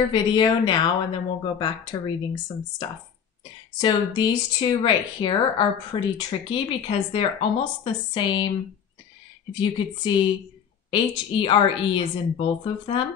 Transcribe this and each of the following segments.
your video now, and then we'll go back to reading some stuff. So these two right here are pretty tricky because they're almost the same. If you could see, H-E-R-E is in both of them.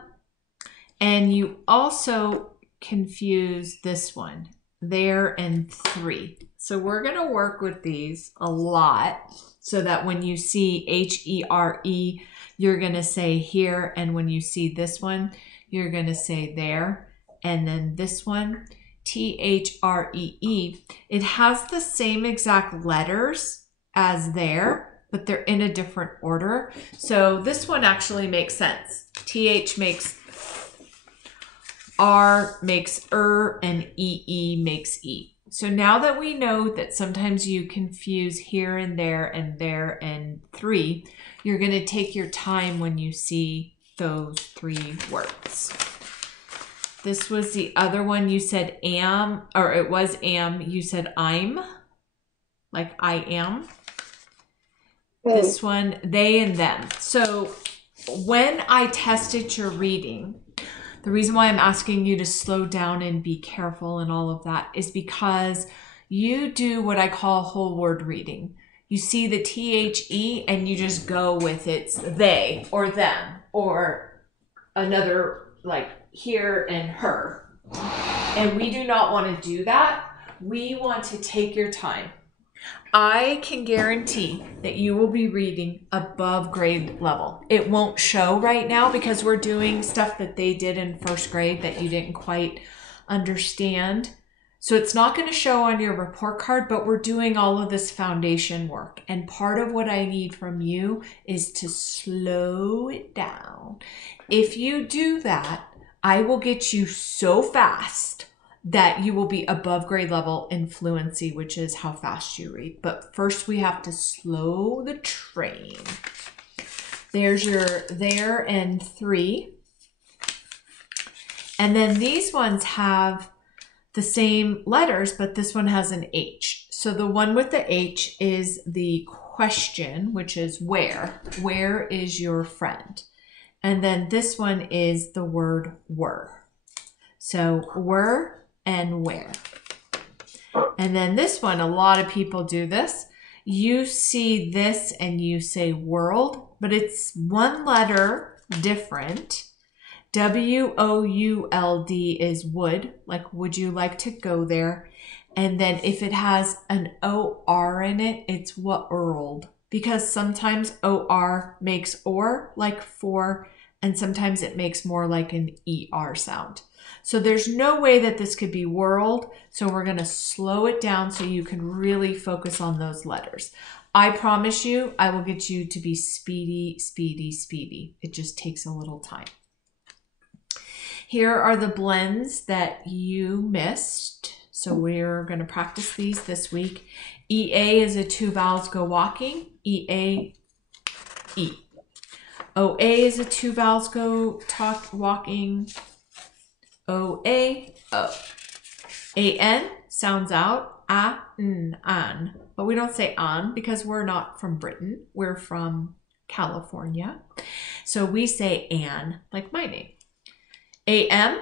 And you also confuse this one, there and three. So we're going to work with these a lot so that when you see H-E-R-E, you're going to say here. And when you see this one, you're going to say there. And then this one, T-H-R-E-E, it has the same exact letters as there, but they're in a different order. So this one actually makes sense. T-H makes R, makes and E-E makes E. So now that we know that sometimes you confuse here and there and three, you're going to take your time when you see those three words. This was the other one. You said am, or it was am. You said I'm, like I am. This one, they and them. So when I tested your reading, the reason why I'm asking you to slow down and be careful and all of that is because you do what I call whole word reading. You see the T-H-E and you just go with it's they or them or another like here and her. And we do not want to do that. We want to take your time. I can guarantee that you will be reading above grade level. It won't show right now because we're doing stuff that they did in first grade that you didn't quite understand. So it's not going to show on your report card, but we're doing all of this foundation work. And part of what I need from you is to slow it down. If you do that, I will get you so fast that you will be above grade level in fluency, which is how fast you read. But first we have to slow the train. There's your there and three. And then these ones have the same letters, but this one has an H. So the one with the H is the question, which is where. Where is your friend? And then this one is the word were. So were and where. And then this one, a lot of people do this. You see this and you say world, but it's one letter different. W-O-U-L-D is would, like would you like to go there? And then if it has an O-R in it, it's world. Because sometimes O-R makes or, like for, and sometimes it makes more like an E-R sound. So there's no way that this could be world. So we're going to slow it down so you can really focus on those letters. I promise you, I will get you to be speedy, speedy, speedy. It just takes a little time. Here are the blends that you missed. So we're going to practice these this week. EA is a two vowels go walking. EA, E. OA is a two vowels go walking. O-A, O. A-N sounds out, a, n, an. But we don't say on because we're not from Britain. We're from California. So we say an, like my name. A-M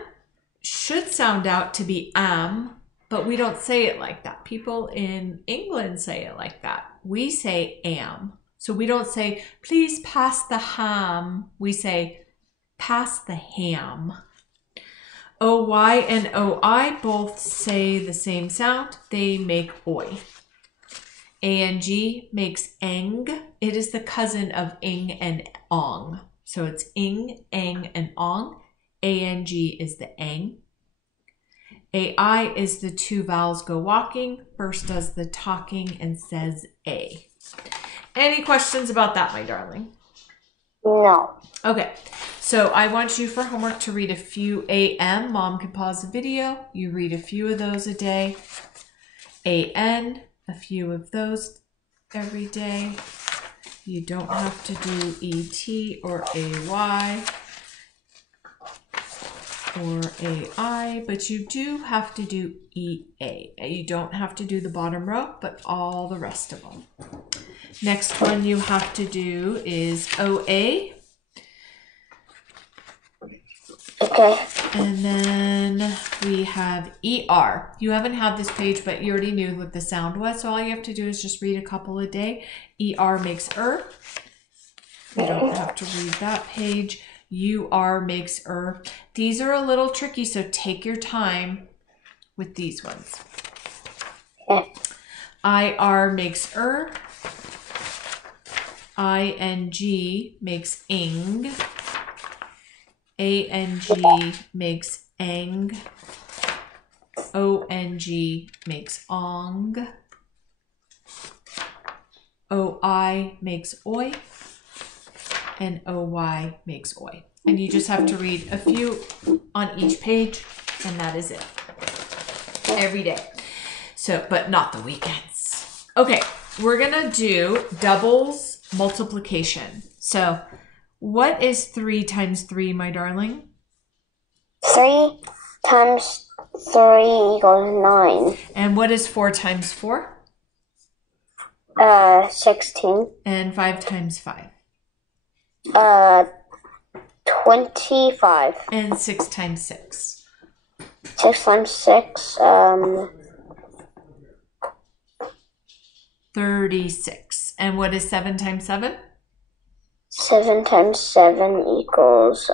should sound out to be am, but we don't say it like that. People in England say it like that. We say am. So we don't say, please pass the ham. We say, pass the ham. O-Y and O-I both say the same sound. They make oi. A-N-G makes eng. It is the cousin of ing and ong. So it's ing, eng, and ong. A-N-G is the ang. A-I is the two vowels go walking. First does the talking and says A. Any questions about that, my darling? No. Okay, so I want you for homework to read a few A-M. Mom can pause the video. You read a few of those a day. A-N, a few of those every day. You don't have to do E-T or A-Y or A-I, but you do have to do E-A. You don't have to do the bottom row, but all the rest of them. Next one you have to do is O-A. Okay. And then we have ER. You haven't had this page, but you already knew what the sound was. So all you have to do is just read a couple a day. ER makes er. You don't have to read that page. UR makes er. These are a little tricky, so take your time with these ones. IR makes er. ING makes ing. ANG makes ang. ONG makes ong. OI makes oi. And OY makes oi. And you just have to read a few on each page, and that is it. Every day. So, but not the weekends. Okay, we're gonna do doubles multiplication. So, what is 3 times 3, my darling? 3 times 3 equals 9. And what is 4 times 4? 16. And 5 times 5? 25. And 6 times 6? 6 times 6, 36. And what is 7 times 7? 7 times 7 equals,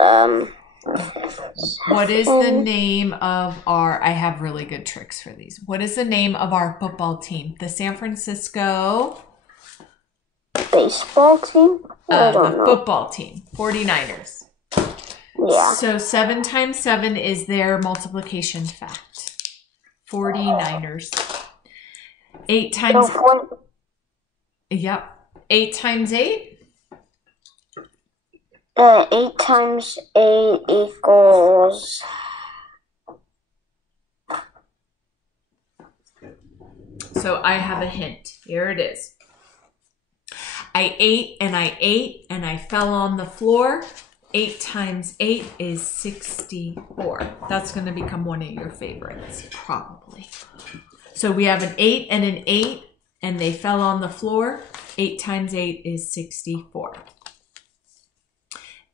What is the name of our, I have really good tricks for these. What is the name of our football team? The San Francisco baseball team? I don't know. Football team, 49ers. Yeah. So 7 times 7 is their multiplication fact. 49ers. 8 times... Yep. 8 times 8? 8 times 8 equals... So I have a hint. Here it is. I ate and I ate and I fell on the floor. 8 times 8 is 64. That's going to become one of your favorites, probably. So we have an 8 and an 8, and they fell on the floor. 8 times 8 is 64.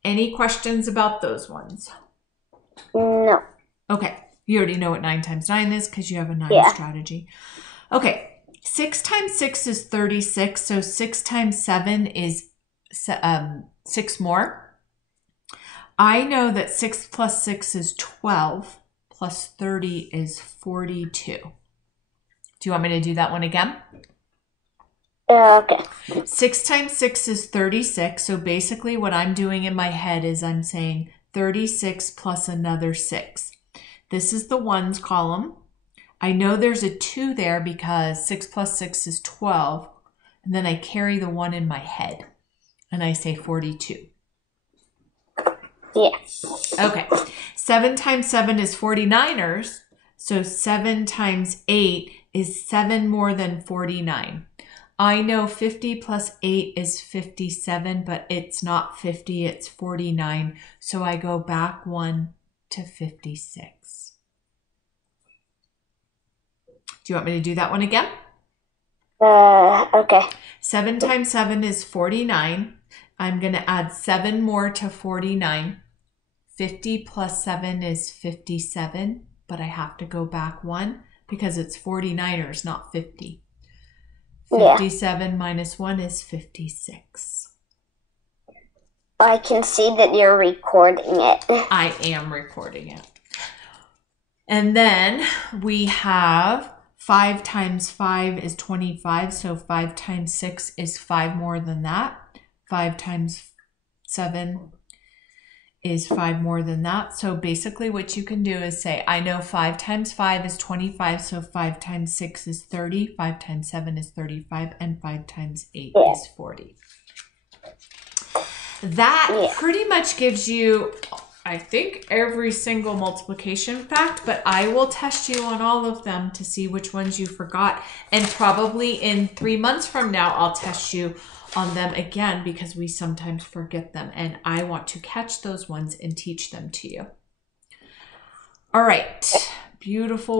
Any questions about those ones? No. Okay. You already know what 9 times 9 is because you have a 9 strategy. Okay. 6 times 6 is 36. So 6 times 7 is 6 more. I know that 6 plus 6 is 12, plus 30 is 42. Do you want me to do that one again? Okay. 6 times 6 is 36. So basically what I'm doing in my head is I'm saying 36 plus another 6. This is the ones column. I know there's a 2 there because 6 plus 6 is 12. And then I carry the 1 in my head. And I say 42. Yes. Okay. 7 times 7 is 49ers. So 7 times 8 is 7 more than 49. I know 50 plus 8 is 57, but it's not 50, it's 49. So I go back 1 to 56. Do you want me to do that one again? Okay. 7 times 7 is 49. I'm going to add 7 more to 49. 50 plus 7 is 57, but I have to go back 1 because it's 49ers, not 50. 57 minus 1 is 56. I can see that you're recording it. I am recording it. And then we have 5 times 5 is 25, so 5 times 6 is 5 more than that. 5 times 7 is 5 more than that. So basically what you can do is say, I know 5 times 5 is 25, so 5 times 6 is 30, 5 times 7 is 35, and 5 times 8 is 40. That pretty much gives you, I think, every single multiplication fact, but I will test you on all of them to see which ones you forgot. And probably in 3 months from now, I'll test you on them again because we sometimes forget them, and I want to catch those ones and teach them to you. All right, beautiful.